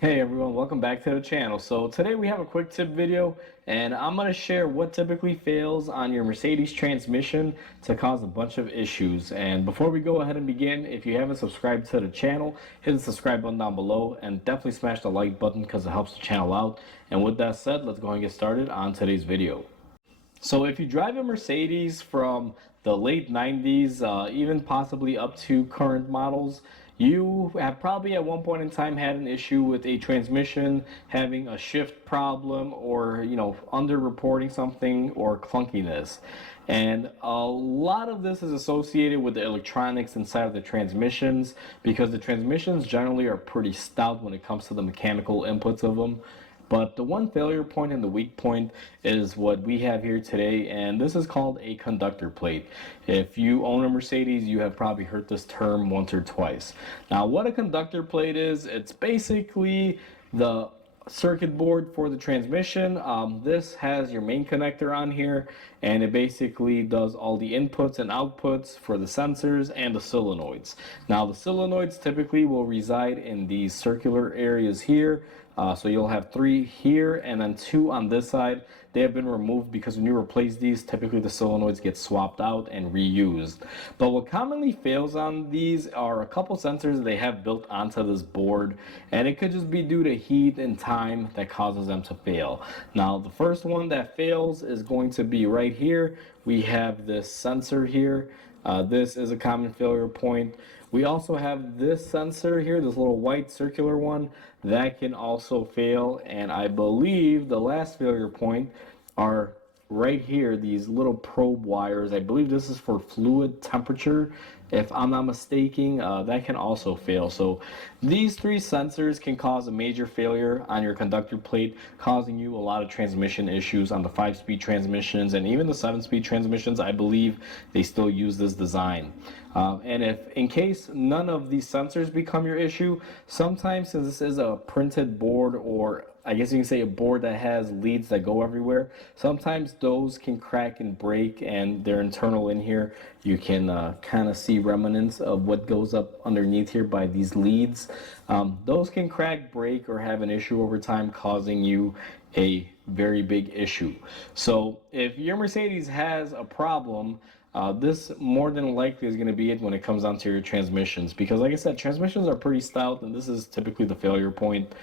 Hey everyone, welcome back to the channel. So today we have a quick tip video and I'm going to share what typically fails on your Mercedes transmission to cause a bunch of issues. And before we go ahead and begin, if you haven't subscribed to the channel, hit the subscribe button down below and definitely smash the like button because it helps the channel out. And with that said, let's go and get started on today's video. So if you drive a Mercedes from the late 90s, even possibly up to current models, you have probably at one point in time had an issue with a transmission having a shift problem or, under-reporting something or clunkiness. And a lot of this is associated with the electronics inside of the transmissions because the transmissions generally are pretty stout when it comes to the mechanical inputs of them. But the one failure point and the weak point is what we have here today, and this is called a conductor plate. If you own a Mercedes, you have probably heard this term once or twice. Now, what a conductor plate is, it's basically the circuit board for the transmission. This has your main connector on here, and it basically does all the inputs and outputs for the sensors and the solenoids. Now the solenoids typically will reside in these circular areas here. So you'll have 3 here and then 2 on this side. They have been removed because when you replace these, typically the solenoids get swapped out and reused. But what commonly fails on these are a couple sensors they have built onto this board, and it could just be due to heat and time that causes them to fail. Now the first one that fails is going to be right here. We have this sensor here. This is a common failure point. We also have this sensor here, this little white circular one, that can also fail. And I believe the last failure point are right here, these little probe wires. I believe this is for fluid temperature, if I'm not mistaken. That can also fail. So these 3 sensors can cause a major failure on your conductor plate, causing you a lot of transmission issues on the 5-speed transmissions and even the 7-speed transmissions. I believe they still use this design. And if in case none of these sensors become your issue, sometimes since this is a printed board, or I guess you can say a board that has leads that go everywhere, sometimes those can crack and break, and they're internal in here. You can kind of see remnants of what goes up underneath here by these leads. Those can crack, break, or have an issue over time, causing you a very big issue. So if your Mercedes has a problem, this more than likely is going to be it when it comes down to your transmissions, because like I said, transmissions are pretty stout, and this is typically the failure point.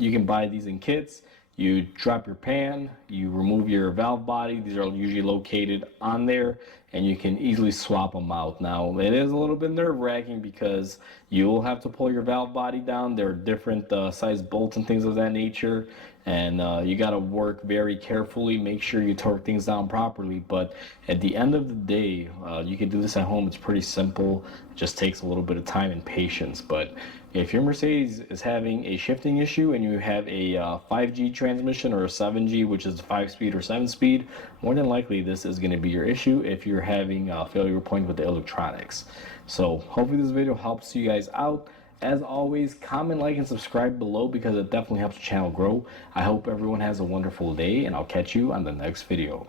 You can buy these in kits. You drop your pan, you remove your valve body. These are usually located on there, and you can easily swap them out. Now, it is a little bit nerve-wracking because you will have to pull your valve body down. There are different size bolts and things of that nature, and you got to work very carefully, make sure you torque things down properly. But at the end of the day, you can do this at home. It's pretty simple. It just takes a little bit of time and patience. But if your Mercedes is having a shifting issue and you have a 5G transmission or a 7G, which is a 5-speed or 7-speed, more than likely this is going to be your issue if you're having a failure point with the electronics. So hopefully this video helps you guys out. As always, comment, like, and subscribe below because it definitely helps the channel grow. I hope everyone has a wonderful day, and I'll catch you on the next video.